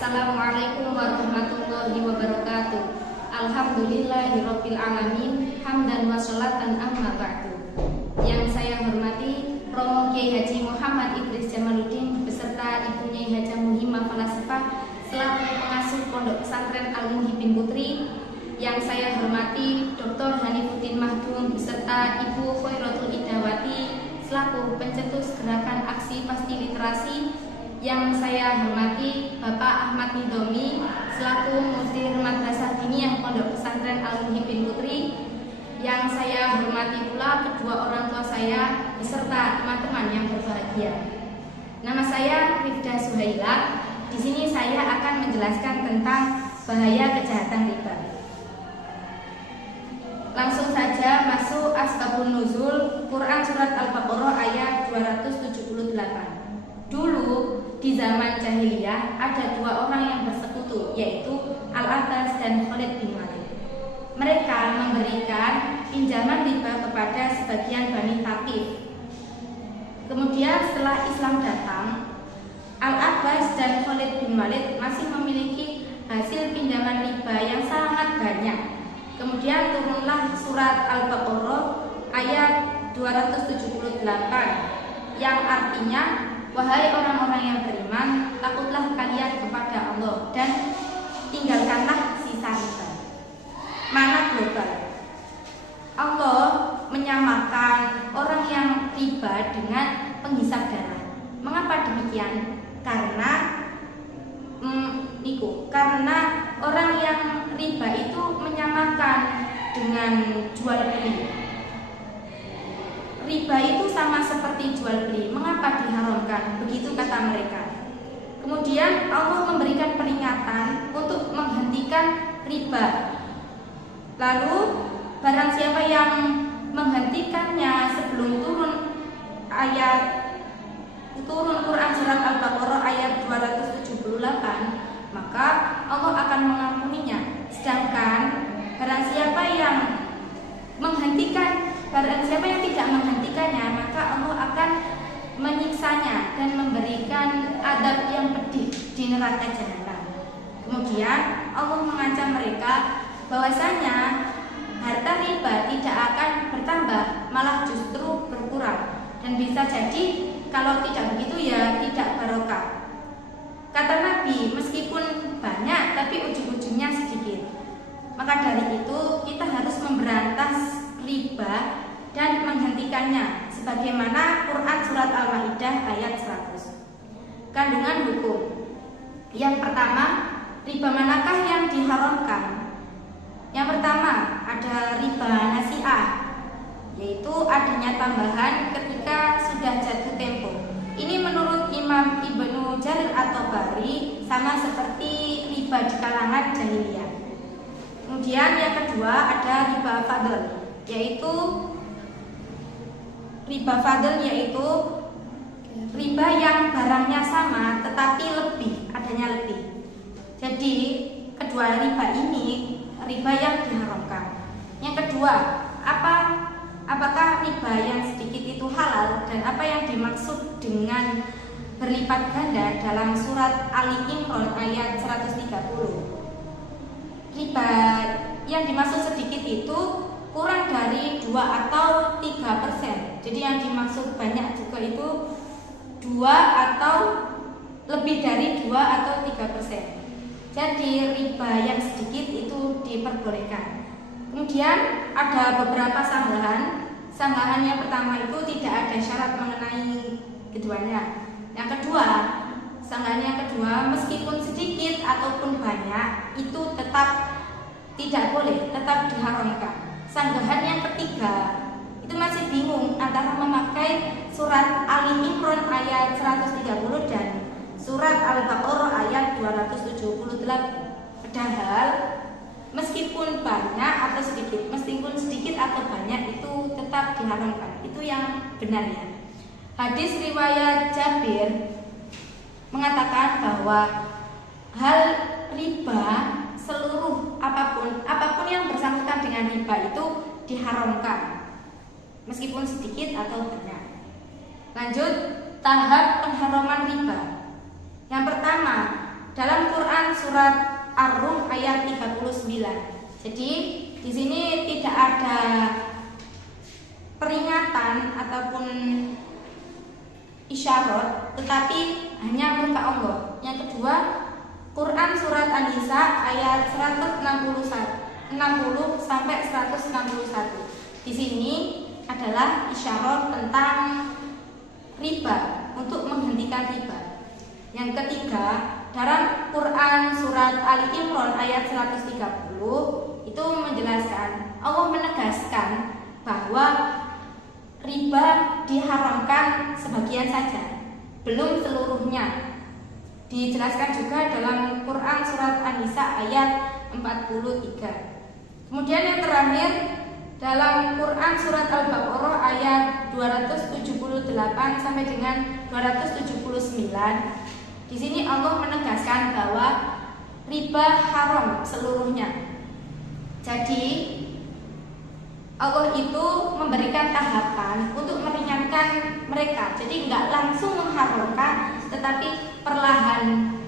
Assalamualaikum warahmatullahi wabarakatuh. Alhamdulillahirabbil alamin, hamdan wa sholatan amma ba'du. Yang saya hormati Romo Kiai Haji Muhammad Idris Jamaluddin beserta Ibu Nyai Haja Muhimah Falasifah selaku pengasuh Pondok Pesantren Al-Muhibbin Putri. Yang saya hormati Dr. Hanifuddin Mahdum beserta Ibu Khairatul Idawati selaku pencetus gerakan aksi pasti literasi. Yang saya hormati Bapak Ahmad Nidomi selaku Mudir Madrasah Diniyah Pondok Pesantren Al-Muhibbin Putri. Yang saya hormati pula kedua orang tua saya beserta teman-teman yang berbahagia. Nama saya Rifda Suhaila. Di sini saya akan menjelaskan tentang bahaya kejahatan riba. Langsung saja masuk asbabun nuzul Quran surat Al-Baqarah ayat 278. Dulu di zaman jahiliyah ada dua orang yang bersekutu, yaitu Al-Abbas dan Khalid bin Walid. Mereka memberikan pinjaman riba kepada sebagian Bani Thaqif. Kemudian setelah Islam datang, Al-Abbas dan Khalid bin Walid masih memiliki hasil pinjaman riba yang sangat banyak. Kemudian turunlah surat Al-Baqarah ayat 278 yang artinya, wahai orang-orang yang beriman, takutlah kalian kepada Allah dan tinggalkanlah sisa riba. Mana global? Allah menyamakan orang yang riba dengan penghisap darah. Mengapa demikian? Karena orang yang riba itu menyamakan dengan jual beli. Riba itu sama seperti jual beli. Mengapa diharamkan? Begitu kata mereka. Kemudian Allah memberikan peringatan untuk menghentikan riba. Lalu barang siapa yang menghentikannya sebelum turun Quran surat Al-Baqarah ayat 278, maka Allah akan mengampuninya. Sedangkan barang siapa yang tidak menghentikannya, maka Allah akan menyiksanya dan memberikan adab yang pedih di neraka jahanam. Kemudian Allah mengancam mereka bahwasanya harta riba tidak akan bertambah, malah justru berkurang, dan bisa jadi kalau tidak begitu ya tidak barokah. Kata Nabi, meskipun banyak tapi ujung-ujungnya sedikit. Maka dari itu kita harus memberantas riba dan menghentikannya sebagaimana Quran surat Al-Maidah ayat 100. Kandungan hukum. Yang pertama, riba manakah yang diharamkan? Yang pertama ada riba nasi'ah, yaitu adanya tambahan ketika sudah jatuh tempo. Ini menurut Imam Ibnu Jarir At-Tabari sama seperti riba di kalangan jahiliyah. Kemudian yang kedua ada riba fadl, yaitu riba yang barangnya sama tetapi adanya lebih. Jadi kedua riba ini riba yang diharamkan. Yang kedua, apakah riba yang sedikit itu halal, dan apa yang dimaksud dengan berlipat ganda dalam surat Ali Imran ayat 130. Riba yang dimaksud sedikit itu kurang dari 2 atau 3%. Jadi yang dimaksud banyak juga itu 2 atau lebih dari 2 atau 3%. Jadi riba yang sedikit itu diperbolehkan. Kemudian ada beberapa sanggahan. Sanggahan yang pertama itu tidak ada syarat mengenai keduanya. Yang kedua, sanggahan yang kedua, meskipun sedikit ataupun banyak itu tetap tidak boleh, tetap diharamkan. Sanggahan yang ketiga itu masih bingung antara memakai surat Ali Imran ayat 130 dan surat Al-Baqarah ayat 278. Padahal meskipun banyak atau sedikit, meskipun sedikit atau banyak itu tetap diharamkan. Itu yang benarnya. Hadis riwayat Jabir mengatakan bahwa hal riba seluruh apapun yang bersangkutan dengan riba itu diharamkan, meskipun sedikit atau banyak. Lanjut, tahap pengharaman riba. Yang pertama, dalam Quran surat Ar-Rum ayat 39. Jadi di sini tidak ada peringatan ataupun isyarat, tetapi hanya murka Allah. Yang kedua, Quran surat An-Nisa ayat 160 sampai 161. Di sini adalah isyarat tentang riba, untuk menghentikan riba. Yang ketiga, dalam Quran surat Ali Imran ayat 130 itu menjelaskan, Allah menegaskan bahwa riba diharamkan sebagian saja, belum seluruhnya. Dijelaskan juga dalam Quran surat An-Nisa ayat 43. Kemudian yang terakhir, dalam Quran surat Al-Baqarah ayat 278 sampai dengan 279. Di sini Allah menegaskan bahwa riba haram seluruhnya. Jadi Allah itu memberikan tahapan untuk meringankan mereka. Jadi enggak langsung mengharamkan, tetapi perlahan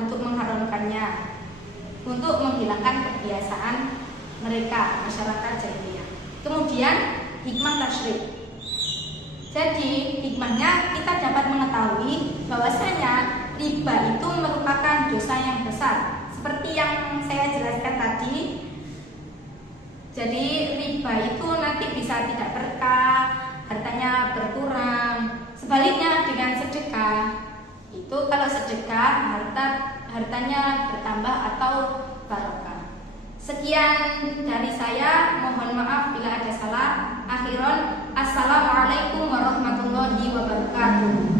untuk mengharamkannya, untuk menghilangkan kebiasaan mereka, masyarakat jahiliyah. Kemudian hikmah tasyrik. Jadi hikmahnya kita dapat mengetahui bahwasanya riba itu merupakan dosa yang besar, seperti yang saya jelaskan tadi. Jadi riba itu nanti bisa tidak berkah, hartanya berkurang. Sebaliknya dengan sedekah, itu kalau sedekah hartanya bertambah atau barokah. Sekian dari saya, mohon maaf bila ada salah. Akhiran, assalamualaikum warahmatullahi wabarakatuh.